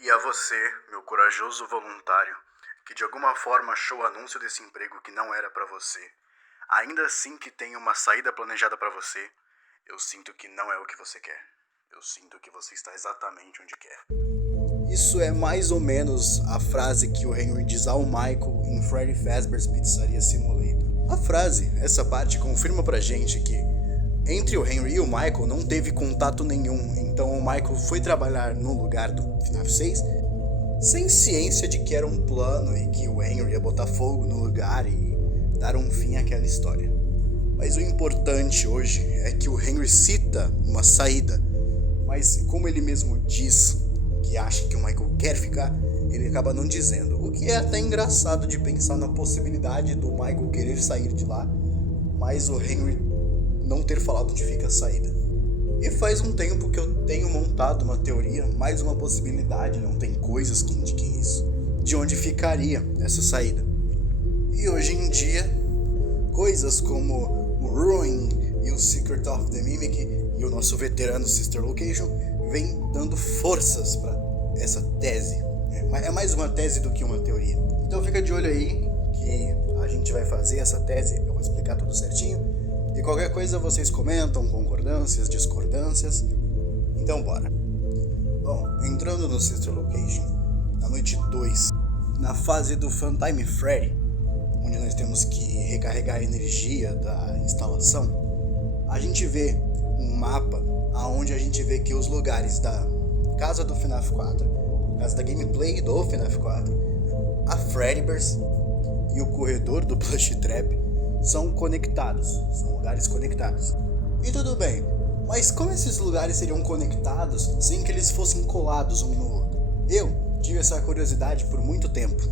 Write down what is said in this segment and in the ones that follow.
E a você, meu corajoso voluntário, que de alguma forma achou o anúncio desse emprego que não era pra você, ainda assim que tem uma saída planejada pra você, eu sinto que não é o que você quer. Eu sinto que você está exatamente onde quer. Isso é mais ou menos a frase que o Henry diz ao Michael em Freddy Fazbear's Pizzeria Simulator. A frase, essa parte, confirma pra gente que entre o Henry e o Michael não teve contato nenhum, então o Michael foi trabalhar no lugar do FNAF 6 sem ciência de que era um plano e que o Henry ia botar fogo no lugar e dar um fim àquela história. Mas o importante hoje é que o Henry cita uma saída, mas como ele mesmo diz que acha que o Michael quer ficar, ele acaba não dizendo, o que é até engraçado de pensar na possibilidade do Michael querer sair de lá, mas o Henry não ter falado onde fica a saída. E faz um tempo que eu tenho montado uma teoria, mais uma possibilidade, não tem coisas que indiquem isso, de onde ficaria essa saída. E hoje em dia, coisas como o Ruin e o Secret of the Mimic e o nosso veterano Sister Location vem dando forças para essa tese. É mais uma tese do que uma teoria. Então fica de olho aí que a gente vai fazer essa tese, eu vou explicar tudo certinho. E qualquer coisa vocês comentam, concordâncias, discordâncias. Então bora. Bom, entrando no Sister Location, na noite 2, na fase do Funtime Freddy, onde nós temos que recarregar a energia da instalação, a gente vê um mapa onde a gente vê que os lugares da casa do FNAF 4, casa da gameplay do FNAF 4, a Freddyverse e o corredor do Plush Trap são conectados, são lugares conectados. E tudo bem, mas como esses lugares seriam conectados sem que eles fossem colados um no outro? Eu tive essa curiosidade por muito tempo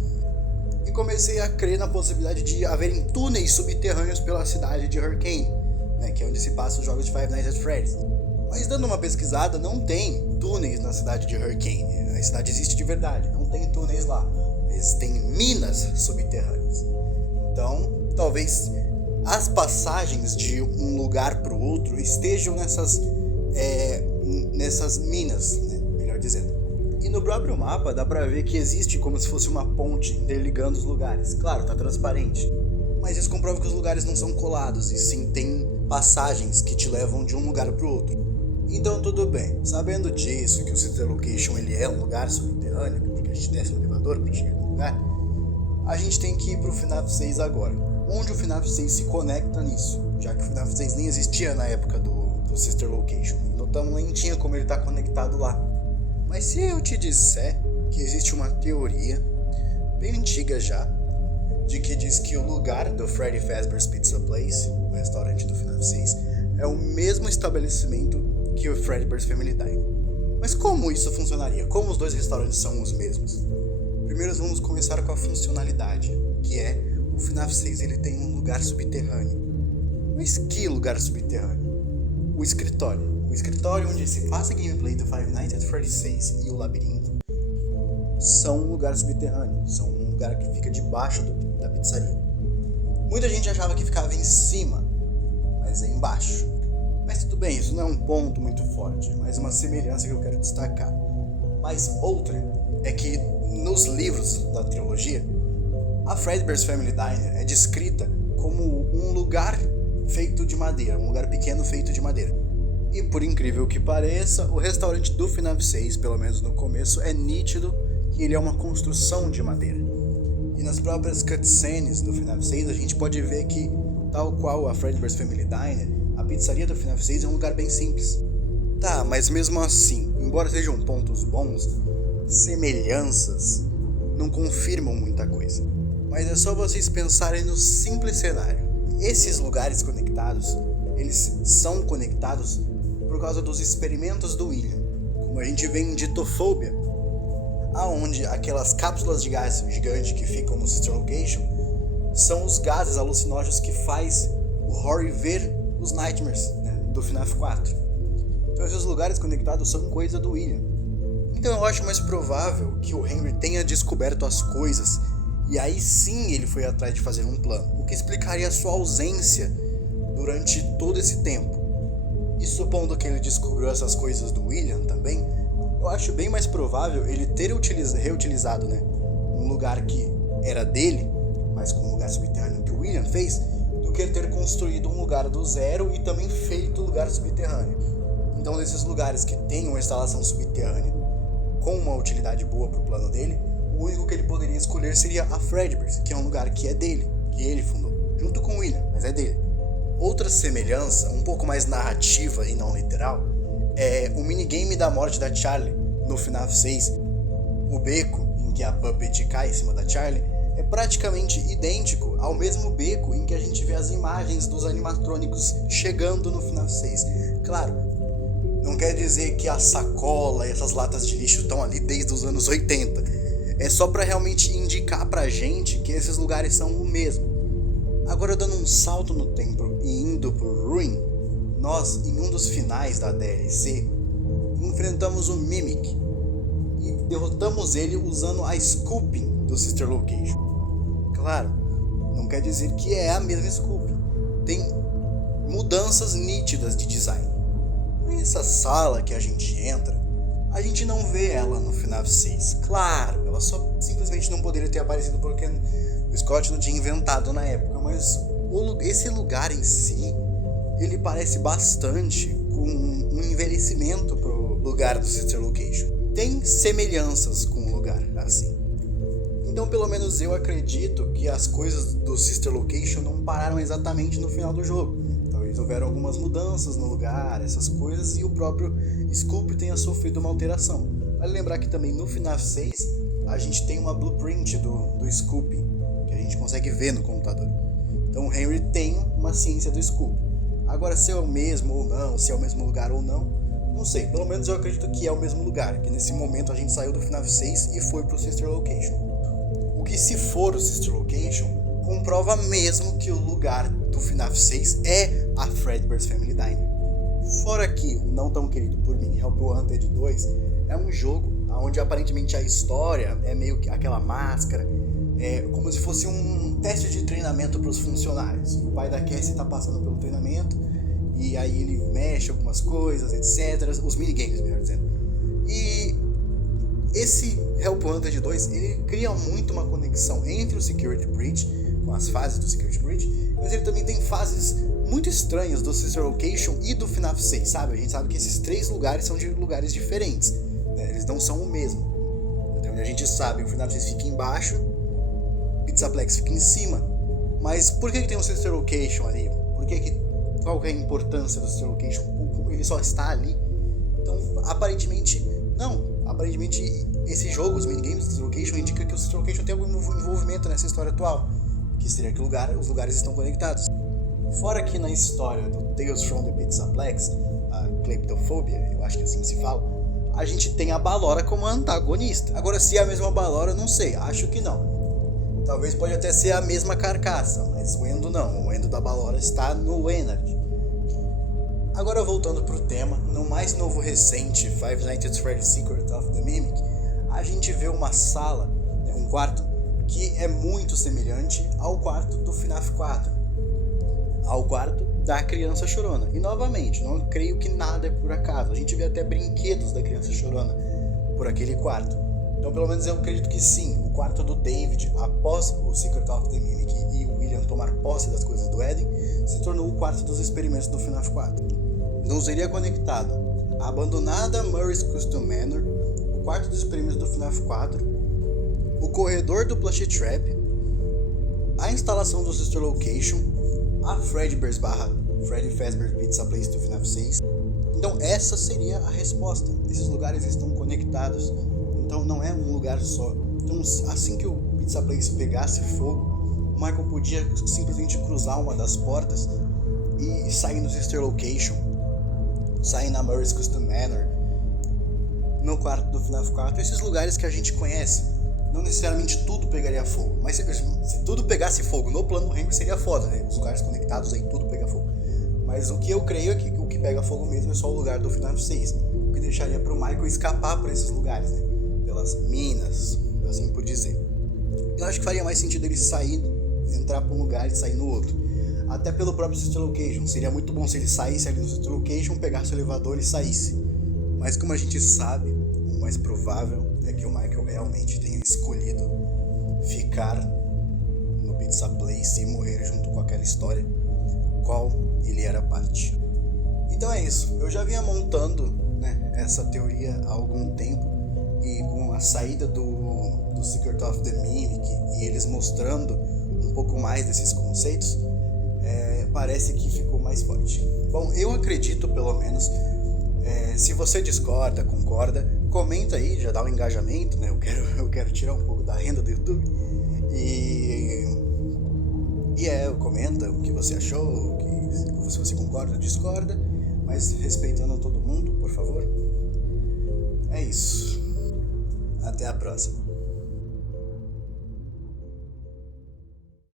e comecei a crer na possibilidade de haverem túneis subterrâneos pela cidade de Hurricane, que é onde se passam os jogos de Five Nights at Freddy's. Mas dando uma pesquisada, não tem túneis na cidade de Hurricane. A cidade existe de verdade, não tem túneis lá, mas tem minas subterrâneas. Então, talvez as passagens de um lugar para o outro estejam nessas minas, melhor dizendo. E no próprio mapa dá pra ver que existe como se fosse uma ponte interligando os lugares. Claro, tá transparente, mas isso comprova que os lugares não são colados, e sim tem passagens que te levam de um lugar para o outro. Então tudo bem, sabendo disso, que o Sister Location ele é um lugar subterrâneo, porque a gente desce no elevador para chegar no lugar, a gente tem que ir pro FNAF 6 agora, onde o FNAF 6 se conecta nisso, já que o FNAF 6 nem existia na época do Sister Location, então nem tinha como ele estar conectado lá. Mas se eu te disser que existe uma teoria, bem antiga já, de que diz que o lugar do Freddy Fazbear's Pizza Place, o restaurante do FNAF 6, é o mesmo estabelecimento que o Fredbear's Family Diner. Mas como isso funcionaria? Como os dois restaurantes são os mesmos? Primeiro vamos começar com a funcionalidade, que é o FNAF 6 ele tem um lugar subterrâneo. Mas que lugar subterrâneo? O escritório. O escritório onde se passa a gameplay do Five Nights at Freddy's 6 e o labirinto são um lugar subterrâneo, são um lugar que fica debaixo da pizzaria. Muita gente achava que ficava em cima, mas é embaixo. Mas tudo bem, isso não é um ponto muito forte, mas uma semelhança que eu quero destacar. Mas outra é que nos livros da trilogia, a Fredbear's Family Diner é descrita como um lugar feito de madeira, um lugar pequeno feito de madeira. E por incrível que pareça, o restaurante do FNAF 6, pelo menos no começo, é nítido que ele é uma construção de madeira. E nas próprias cutscenes do FNAF 6 a gente pode ver que, tal qual a Fredbear's Family Diner, a pizzaria do FNAF 6 é um lugar bem simples. Tá, mas mesmo assim, embora sejam pontos bons, semelhanças não confirmam muita coisa. Mas é só vocês pensarem no simples cenário. Esses lugares conectados, eles são conectados por causa dos experimentos do William. Como a gente vê em Ditophobia, aonde aquelas cápsulas de gás gigante que ficam no Sister Location são os gases alucinógenos que faz o Rory ver os Nightmares, do FNAF 4. Então esses lugares conectados são coisa do William. Então eu acho mais provável que o Henry tenha descoberto as coisas e aí sim ele foi atrás de fazer um plano, o que explicaria a sua ausência durante todo esse tempo. E supondo que ele descobriu essas coisas do William também, Eu acho bem mais provável ele ter reutilizado, né, um lugar que era dele, mas com um lugar subterrâneo que o William fez, do que ele ter construído um lugar do zero e também feito lugar subterrâneo. Então, nesses lugares que tem uma instalação subterrânea com uma utilidade boa pro plano dele, o único que ele poderia escolher seria a Fredbear's, que é um lugar que é dele, que ele fundou, junto com o William, mas é dele. Outra semelhança, um pouco mais narrativa e não literal, é o minigame da morte da Charlie no FNAF 6. O beco em que a Puppet cai em cima da Charlie é praticamente idêntico ao mesmo beco em que a gente vê as imagens dos animatrônicos chegando no FNAF 6. Claro, não quer dizer que a sacola e essas latas de lixo estão ali desde os anos 80. É só pra realmente indicar pra gente que esses lugares são o mesmo. Agora, dando um salto no tempo e indo pro Ruin, nós, em um dos finais da DLC, enfrentamos o Mimic e derrotamos ele usando a Scooping do Sister Location. Claro, não quer dizer que é a mesma Scooping. Tem mudanças nítidas de design. Nessa sala que a gente entra, a gente não vê ela no FNAF 6. Claro, ela só simplesmente não poderia ter aparecido porque o Scott não tinha inventado na época, mas esse lugar em si, ele parece bastante com um envelhecimento pro lugar do Sister Location. Tem semelhanças com o lugar, assim. Então, pelo menos eu acredito que as coisas do Sister Location não pararam exatamente no final do jogo. Talvez houveram algumas mudanças no lugar, essas coisas, e o próprio Scoop tenha sofrido uma alteração. Vale lembrar que também no FNAF 6 a gente tem uma blueprint do Scoop, que a gente consegue ver no computador. Então o Henry tem uma ciência do Scoop. Agora, se é o mesmo ou não, se é o mesmo lugar ou não sei. Pelo menos eu acredito que é o mesmo lugar, que nesse momento a gente saiu do FNAF 6 e foi pro Sister Location. O que, se for o Sister Location, comprova mesmo que o lugar do FNAF 6 é a Fredbear's Family Diner. Fora que o não tão querido por mim Help Wanted 2 é um jogo onde aparentemente a história é meio que aquela máscara, é como se fosse um teste de treinamento para os funcionários. O pai da Cassie está passando pelo treinamento e aí ele mexe algumas coisas, etc. Os minigames, melhor dizendo. E esse Help Wanted 2, ele cria muito uma conexão entre o Security Breach, com as fases do Security Breach, mas ele também tem fases muito estranhas do Sister Location e do FNAF 6, sabe? A gente sabe que esses três lugares são de lugares diferentes, né? Eles não são o mesmo. Até onde a gente sabe, o FNAF 6 fica embaixo, Pizzaplex fica em cima. Mas por que tem um Sister Location ali? Qual que é a importância do Sister Location? Ele só está ali? Então, aparentemente, não. Aparentemente, esse jogo, os minigames do Sister Location, indica que o Sister Location tem algum envolvimento nessa história atual, que seria que os lugares estão conectados. Fora que na história do Tales from the Pizzaplex, a Kleptophobia, eu acho que assim se fala, a gente tem a Ballora como antagonista. Agora, se é a mesma Ballora, não sei, acho que não. Talvez pode até ser a mesma carcaça, mas o Endo não. O Endo da Ballora está no Ennard. Agora, voltando pro tema, no mais novo recente Five Nights at Freddy's Secret of the Mimic, a gente vê uma sala, um quarto, que é muito semelhante ao quarto do FNAF 4, ao quarto da Criança Chorona. E novamente, não creio que nada é por acaso. A gente vê até brinquedos da Criança Chorona por aquele quarto. Então, pelo menos eu acredito que sim, o quarto do David, após o Secret of the Mimic e o William tomar posse das coisas do Eden, se tornou o quarto dos experimentos do FNAF 4. Não seria conectado a abandonada Murray's Custom Manor, o quarto dos experimentos do FNAF 4, o corredor do Plush Trap, a instalação do Sister Location, a Fredbear's Freddy Fazbear's Pizza Place do FNAF 6. Então essa seria a resposta. Esses lugares estão conectados. Então não é um lugar só. Então assim que o Pizza Place pegasse fogo, o Michael podia simplesmente cruzar uma das portas e sair no Sister Location, sair na Murray's Custom Manor, no quarto do FNAF 4, esses lugares que a gente conhece. Não necessariamente tudo pegaria fogo, mas se tudo pegasse fogo no plano do Henry seria foda, né? Os lugares conectados aí tudo pega fogo. Mas o que eu creio é que o que pega fogo mesmo é só o lugar do FNAF 6, o que deixaria pro Michael escapar por esses lugares, né? Pelas minas, assim por dizer. Eu acho que faria mais sentido ele sair, entrar pra um lugar e sair no outro. Até pelo próprio Sister Location. Seria muito bom se ele saísse ali no Sister Location, pegasse o elevador e saísse. Mas como a gente sabe, o mais provável é que o Michael realmente tenha escolhido ficar no Pizza Place e morrer junto com aquela história, qual ele era parte. Então é isso, eu já vinha montando, né, essa teoria há algum tempo, e com a saída do Secret of the Mimic e eles mostrando um pouco mais desses conceitos, parece que ficou mais forte. Bom, eu acredito, pelo menos, se você discorda, concorda, comenta aí, já dá um engajamento, né? Eu quero tirar um pouco da renda do YouTube. Comenta o que você achou, se você concorda ou discorda, mas respeitando todo mundo, por favor. É isso. Até a próxima.